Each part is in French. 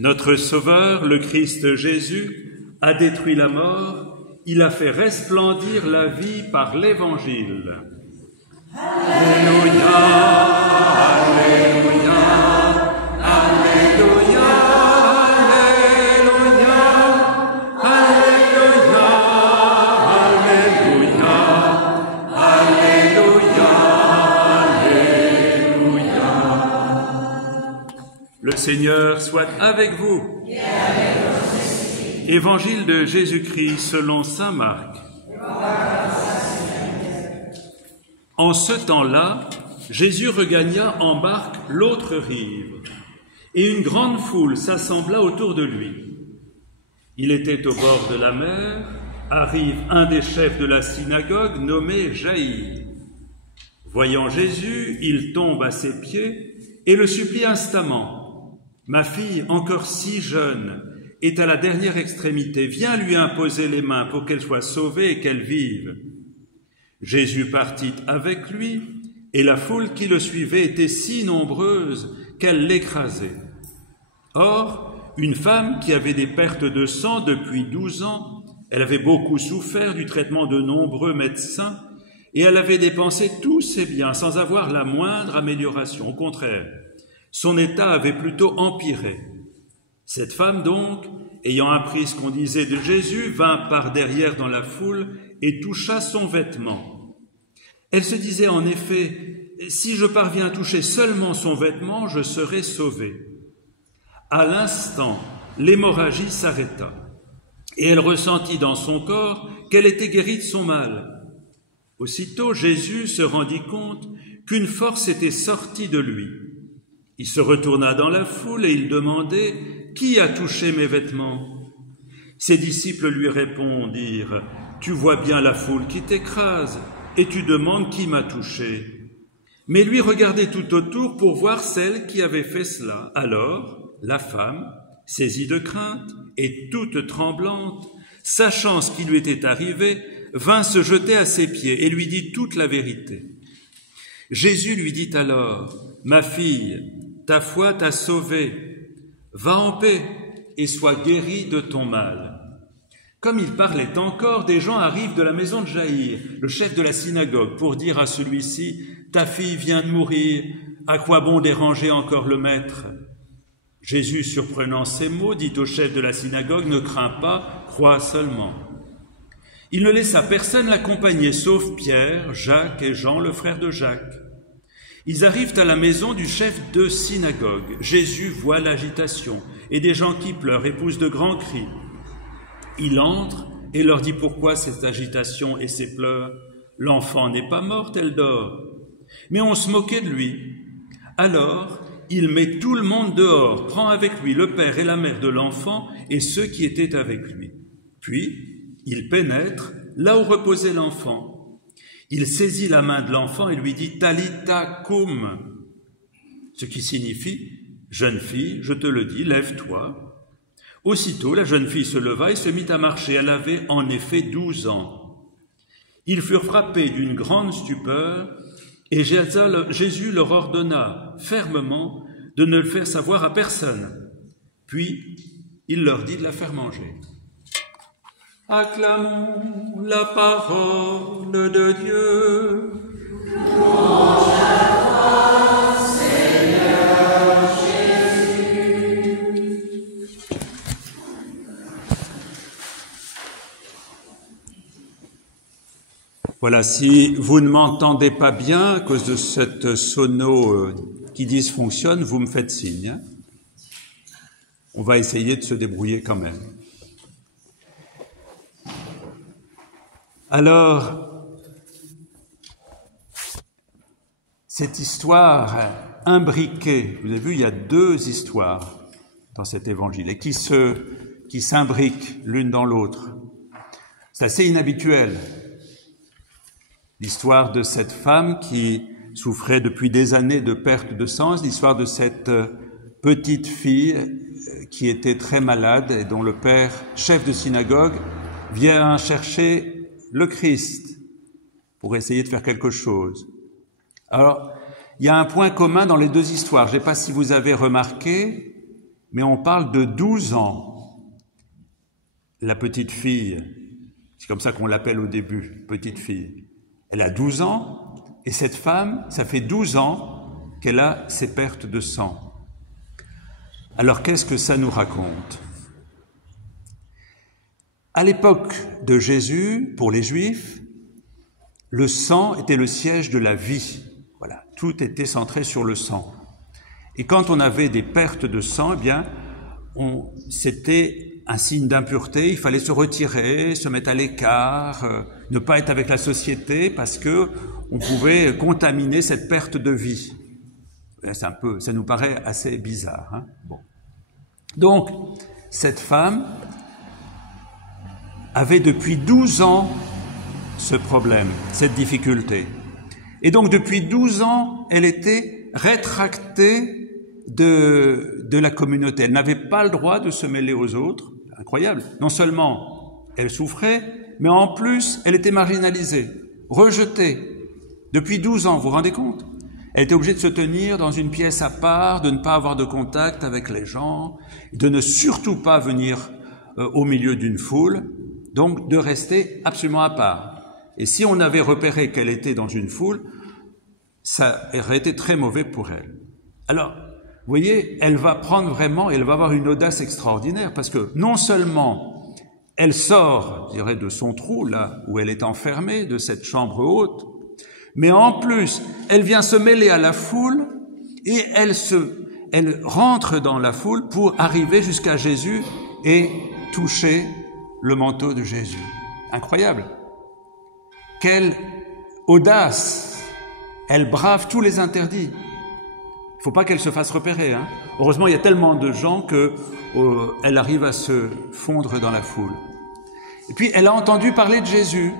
Notre Sauveur, le Christ Jésus, a détruit la mort, il a fait resplendir la vie par l'Évangile. Alléluia, Alléluia, Alléluia, Alléluia, Alléluia, Alléluia, Alléluia, Alléluia. Le Seigneur soit avec vous. Et avec votre esprit. Évangile de Jésus-Christ selon saint Marc. En ce temps-là, Jésus regagna en barque l'autre rive, et une grande foule s'assembla autour de lui. Il était au bord de la mer, arrive un des chefs de la synagogue nommé Jaïr. Voyant Jésus, il tombe à ses pieds et le supplie instamment. « Ma fille, encore si jeune, est à la dernière extrémité. Viens lui imposer les mains pour qu'elle soit sauvée et qu'elle vive. » Jésus partit avec lui, et la foule qui le suivait était si nombreuse qu'elle l'écrasait. Or, une femme qui avait des pertes de sang depuis 12 ans, elle avait beaucoup souffert du traitement de nombreux médecins, et elle avait dépensé tous ses biens sans avoir la moindre amélioration. Au contraire, son état avait plutôt empiré. Cette femme donc, ayant appris ce qu'on disait de Jésus, vint par derrière dans la foule et toucha son vêtement. Elle se disait en effet, « Si je parviens à toucher seulement son vêtement, je serai sauvée. » À l'instant, l'hémorragie s'arrêta, et elle ressentit dans son corps qu'elle était guérie de son mal. Aussitôt, Jésus se rendit compte qu'une force était sortie de lui. Il se retourna dans la foule et il demandait « Qui a touché mes vêtements ?» Ses disciples lui répondirent « Tu vois bien la foule qui t'écrase, et tu demandes qui m'a touché. » Mais lui regardait tout autour pour voir celle qui avait fait cela. Alors, la femme, saisie de crainte et toute tremblante, sachant ce qui lui était arrivé, vint se jeter à ses pieds et lui dit toute la vérité. Jésus lui dit alors « Ma fille, ta foi t'a sauvée. Va en paix et sois guérie de ton mal. » Comme il parlait encore, des gens arrivent de la maison de Jaïr, le chef de la synagogue, pour dire à celui-ci « Ta fille vient de mourir, à quoi bon déranger encore le maître ?» Jésus, surprenant ces mots, dit au chef de la synagogue « Ne crains pas, crois seulement. » Il ne laissa personne l'accompagner, sauf Pierre, Jacques et Jean, le frère de Jacques. Ils arrivent à la maison du chef de synagogue. Jésus voit l'agitation et des gens qui pleurent et poussent de grands cris. Il entre et leur dit pourquoi cette agitation et ces pleurs. L'enfant n'est pas morte, elle dort. Mais on se moquait de lui. Alors, il met tout le monde dehors, prend avec lui le père et la mère de l'enfant et ceux qui étaient avec lui. Puis, il pénètre là où reposait l'enfant. Il saisit la main de l'enfant et lui dit « Talitha koum », ce qui signifie « Jeune fille, je te le dis, lève-toi ». Aussitôt, la jeune fille se leva et se mit à marcher. Elle avait en effet 12 ans. Ils furent frappés d'une grande stupeur et Jésus leur ordonna fermement de ne le faire savoir à personne. Puis, il leur dit de la faire manger. Acclamons la parole de Dieu. Louange à toi, Seigneur Jésus. Voilà, si vous ne m'entendez pas bien à cause de cette sono qui dysfonctionne, vous me faites signe. Hein. On va essayer de se débrouiller quand même. Alors, cette histoire imbriquée, vous avez vu, il y a 2 histoires dans cet évangile et qui s'imbriquent l'une dans l'autre. C'est assez inhabituel. L'histoire de cette femme qui souffrait depuis des années de perte de sang, l'histoire de cette petite fille qui était très malade et dont le père, chef de synagogue, vient chercher le Christ pour essayer de faire quelque chose. Alors, il y a un point commun dans les 2 histoires. Je ne sais pas si vous avez remarqué, mais on parle de 12 ans. La petite fille, c'est comme ça qu'on l'appelle au début, petite fille, elle a 12 ans, et cette femme, ça fait 12 ans qu'elle a ses pertes de sang. Alors qu'est-ce que ça nous raconte? À l'époque de Jésus, pour les Juifs, le sang était le siège de la vie. Voilà, tout était centré sur le sang. Et quand on avait des pertes de sang, eh bien, c'était un signe d'impureté, il fallait se retirer, se mettre à l'écart, ne pas être avec la société parce que on pouvait contaminer cette perte de vie. Ça nous paraît assez bizarre, hein? Bon. Donc, cette femme avait depuis 12 ans ce problème, cette difficulté. Et donc, depuis 12 ans, elle était rétractée de la communauté. Elle n'avait pas le droit de se mêler aux autres. Incroyable. Non seulement elle souffrait, mais en plus, elle était marginalisée, rejetée. Depuis 12 ans, vous vous rendez compte? Elle était obligée de se tenir dans une pièce à part, de ne pas avoir de contact avec les gens, de ne surtout pas venir au milieu d'une foule, donc de rester absolument à part. Et si on avait repéré qu'elle était dans une foule, ça aurait été très mauvais pour elle. Alors, vous voyez, elle va avoir une audace extraordinaire, parce que non seulement elle sort, je dirais, de son trou, là où elle est enfermée, de cette chambre haute, mais en plus, elle vient se mêler à la foule et elle rentre dans la foule pour arriver jusqu'à Jésus et toucher le manteau de Jésus. Incroyable. Quelle audace! Elle brave tous les interdits. Il ne faut pas qu'elle se fasse repérer, hein. Heureusement, il y a tellement de gens qu'elle arrive à se fondre dans la foule. Et puis, elle a entendu parler de Jésus.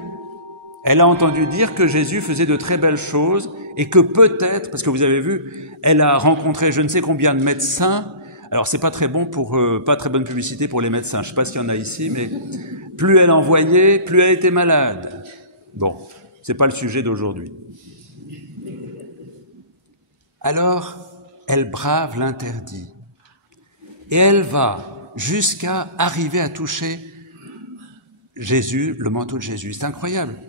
Elle a entendu dire que Jésus faisait de très belles choses et que peut-être, parce que vous avez vu, elle a rencontré je ne sais combien de médecins. Alors, c'est pas très bon pas très bonne publicité pour les médecins. Je sais pas s'il y en a ici, mais plus elle en voyait, plus elle était malade. Bon, c'est pas le sujet d'aujourd'hui. Alors, elle brave l'interdit. Et elle va jusqu'à arriver à toucher Jésus, le manteau de Jésus. C'est incroyable.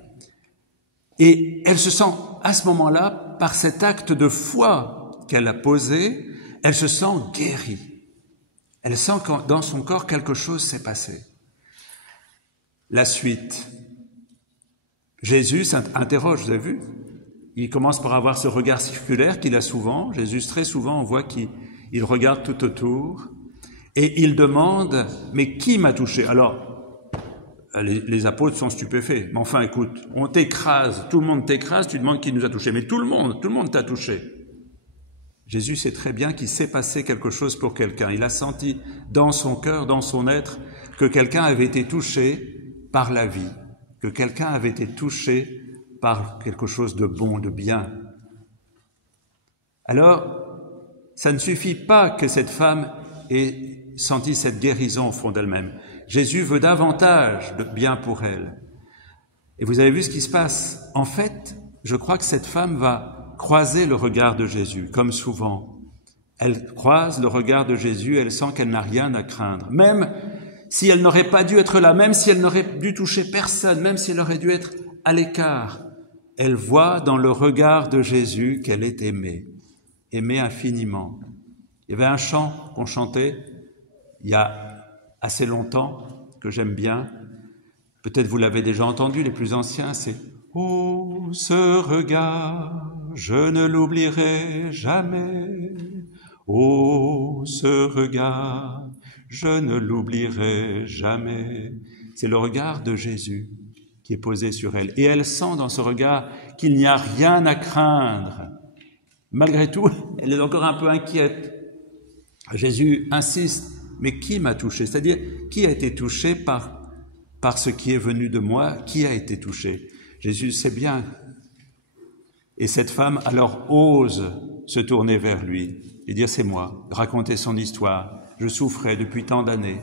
Et elle se sent, à ce moment-là, par cet acte de foi qu'elle a posé, elle se sent guérie. Elle sent que dans son corps, quelque chose s'est passé. La suite. Jésus s'interroge, vous avez vu? Il commence par avoir ce regard circulaire qu'il a souvent. Jésus, très souvent, on voit qu'il regarde tout autour et il demande « Mais qui m'a touché ?» Alors, les apôtres sont stupéfaits. Mais enfin, écoute, on t'écrase, tout le monde t'écrase, tu demandes qui nous a touché. Mais tout le monde t'a touché. Jésus sait très bien qu'il s'est passé quelque chose pour quelqu'un. Il a senti dans son cœur, dans son être, que quelqu'un avait été touché par la vie, que quelqu'un avait été touché par quelque chose de bon, de bien. Alors, ça ne suffit pas que cette femme ait senti cette guérison au fond d'elle-même. Jésus veut davantage de bien pour elle. Et vous avez vu ce qui se passe. En fait, je crois que cette femme va croiser le regard de Jésus, comme souvent. Elle croise le regard de Jésus, elle sent qu'elle n'a rien à craindre. Même si elle n'aurait pas dû être là, même si elle n'aurait dû toucher personne, même si elle aurait dû être à l'écart, elle voit dans le regard de Jésus qu'elle est aimée, aimée infiniment. Il y avait un chant qu'on chantait il y a assez longtemps, que j'aime bien. Peut-être vous l'avez déjà entendu, les plus anciens, c'est « Oh, ce regard, je ne l'oublierai jamais. Oh, ce regard, je ne l'oublierai jamais. » C'est le regard de Jésus qui est posé sur elle. Et elle sent dans ce regard qu'il n'y a rien à craindre. Malgré tout, elle est encore un peu inquiète. Jésus insiste, mais qui m'a touché? C'est-à-dire, qui a été touché par ce qui est venu de moi? Qui a été touché? Jésus sait bien. Et cette femme, alors, ose se tourner vers lui et dire, c'est moi, raconter son histoire. Je souffrais depuis tant d'années.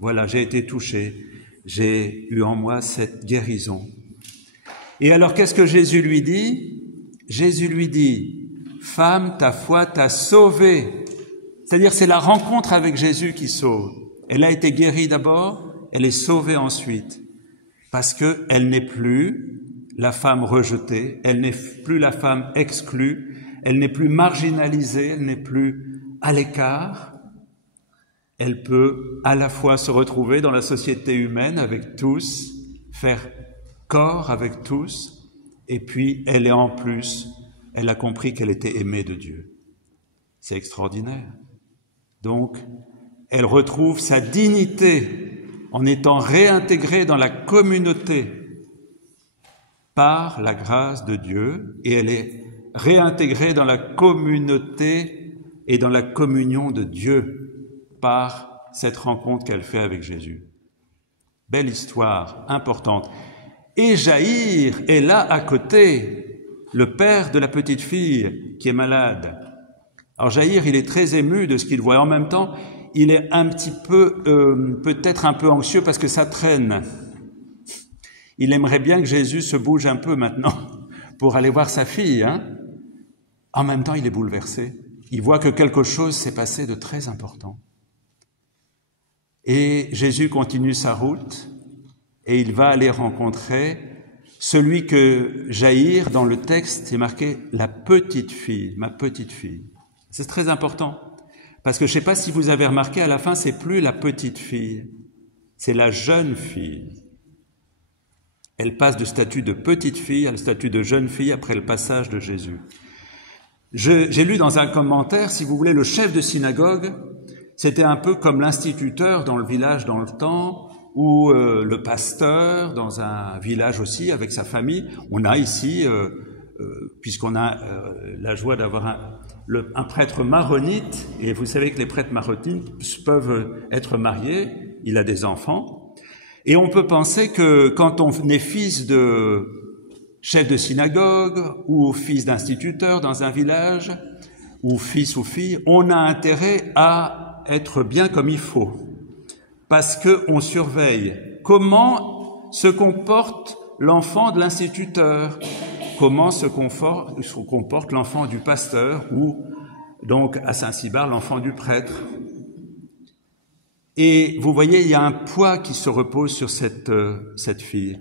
Voilà, j'ai été touché. J'ai eu en moi cette guérison. Et alors, qu'est-ce que Jésus lui dit? Jésus lui dit, « Femme, ta foi t'a sauvée. C'est-à-dire, c'est la rencontre avec Jésus qui sauve. Elle a été guérie d'abord, elle est sauvée ensuite, parce qu'elle n'est plus la femme rejetée, elle n'est plus la femme exclue, elle n'est plus marginalisée, elle n'est plus à l'écart. Elle peut à la fois se retrouver dans la société humaine avec tous, faire corps avec tous, et puis elle est en plus, elle a compris qu'elle était aimée de Dieu. C'est extraordinaire. Donc, elle retrouve sa dignité en étant réintégrée dans la communauté par la grâce de Dieu, et elle est réintégrée dans la communauté et dans la communion de Dieu par cette rencontre qu'elle fait avec Jésus. Belle histoire, importante. Et Jaïr est là à côté, le père de la petite fille qui est malade. Alors Jaïr, il est très ému de ce qu'il voit. En même temps, il est un petit peu, peut-être un peu anxieux parce que ça traîne. Il aimerait bien que Jésus se bouge un peu maintenant pour aller voir sa fille. En même temps, il est bouleversé. Il voit que quelque chose s'est passé de très important. Et Jésus continue sa route et il va aller rencontrer celui que Jaïr, dans le texte, est marqué « la petite fille »,« ma petite fille ». C'est très important, parce que je ne sais pas si vous avez remarqué, à la fin, c'est plus la petite fille, c'est la jeune fille. Elle passe du statut de petite fille à le statut de jeune fille après le passage de Jésus. J'ai lu dans un commentaire, si vous voulez, le chef de synagogue, c'était un peu comme l'instituteur dans le village dans le temps, ou le pasteur dans un village aussi avec sa famille. On a ici, puisqu'on a la joie d'avoir un prêtre maronite, et vous savez que les prêtres maronites peuvent être mariés, il a des enfants, et on peut penser que quand on est fils de chef de synagogue ou fils d'instituteur dans un village, ou fils ou fille, on a intérêt à être bien comme il faut, parce qu'on surveille comment se comporte l'enfant de l'instituteur, comment se comporte l'enfant du pasteur, ou donc à Saint-Cybard, l'enfant du prêtre. Et vous voyez, il y a un poids qui se repose sur cette fille.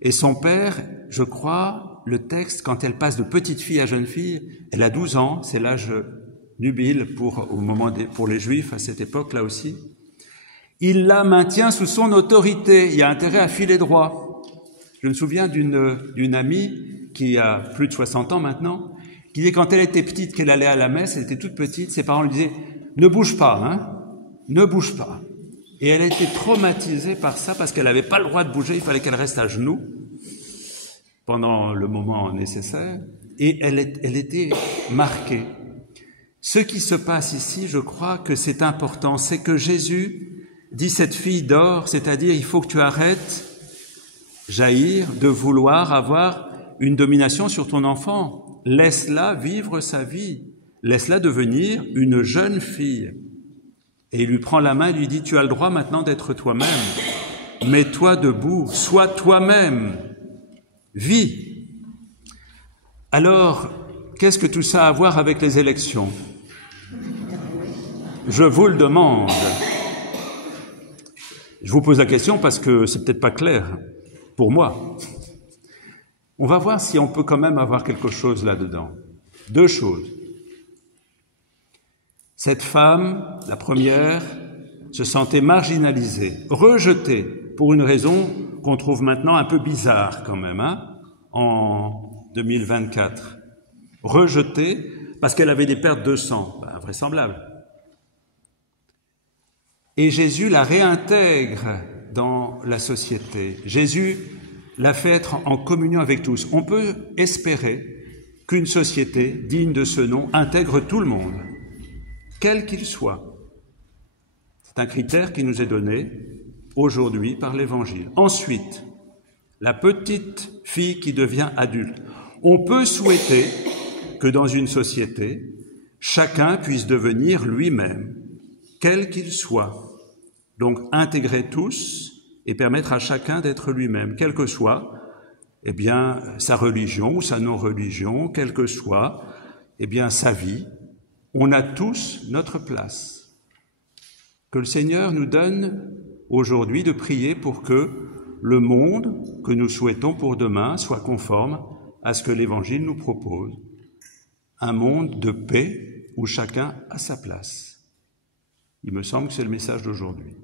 Et son père, je crois, le texte, quand elle passe de petite fille à jeune fille, elle a 12 ans, c'est l'âge nubile pour les Juifs à cette époque-là aussi. Il la maintient sous son autorité, il a intérêt à filer droit. Je me souviens d'une amie qui a plus de 60 ans maintenant, qui disait quand elle était petite, qu'elle allait à la messe, elle était toute petite, ses parents lui disaient « ne bouge pas, ne bouge pas ». Et elle a été traumatisée par ça parce qu'elle n'avait pas le droit de bouger, il fallait qu'elle reste à genoux pendant le moment nécessaire, et elle était marquée. Ce qui se passe ici, je crois que c'est important, c'est que Jésus dit cette fille d'or, c'est-à-dire il faut que tu arrêtes, Jaïr, de vouloir avoir une domination sur ton enfant. Laisse-la vivre sa vie, laisse-la devenir une jeune fille. Et il lui prend la main et lui dit, tu as le droit maintenant d'être toi-même. Mets-toi debout, sois toi-même, vis. Alors, qu'est-ce que tout ça a à voir avec les élections? Je vous le demande. Je vous pose la question parce que c'est peut-être pas clair pour moi. On va voir si on peut quand même avoir quelque chose là-dedans. Deux choses. Cette femme, la première, se sentait marginalisée, rejetée, pour une raison qu'on trouve maintenant un peu bizarre quand même, en 2024. Rejetée parce qu'elle avait des pertes de sang, invraisemblables. Et Jésus la réintègre dans la société. Jésus la fait être en communion avec tous. On peut espérer qu'une société digne de ce nom intègre tout le monde, quel qu'il soit. C'est un critère qui nous est donné aujourd'hui par l'Évangile. Ensuite, la petite fille qui devient adulte. On peut souhaiter que dans une société, chacun puisse devenir lui-même, quel qu'il soit. Donc intégrer tous et permettre à chacun d'être lui-même, quelle que soit sa religion ou sa non-religion, quelle que soit sa vie. On a tous notre place. Que le Seigneur nous donne aujourd'hui de prier pour que le monde que nous souhaitons pour demain soit conforme à ce que l'Évangile nous propose. Un monde de paix où chacun a sa place. Il me semble que c'est le message d'aujourd'hui.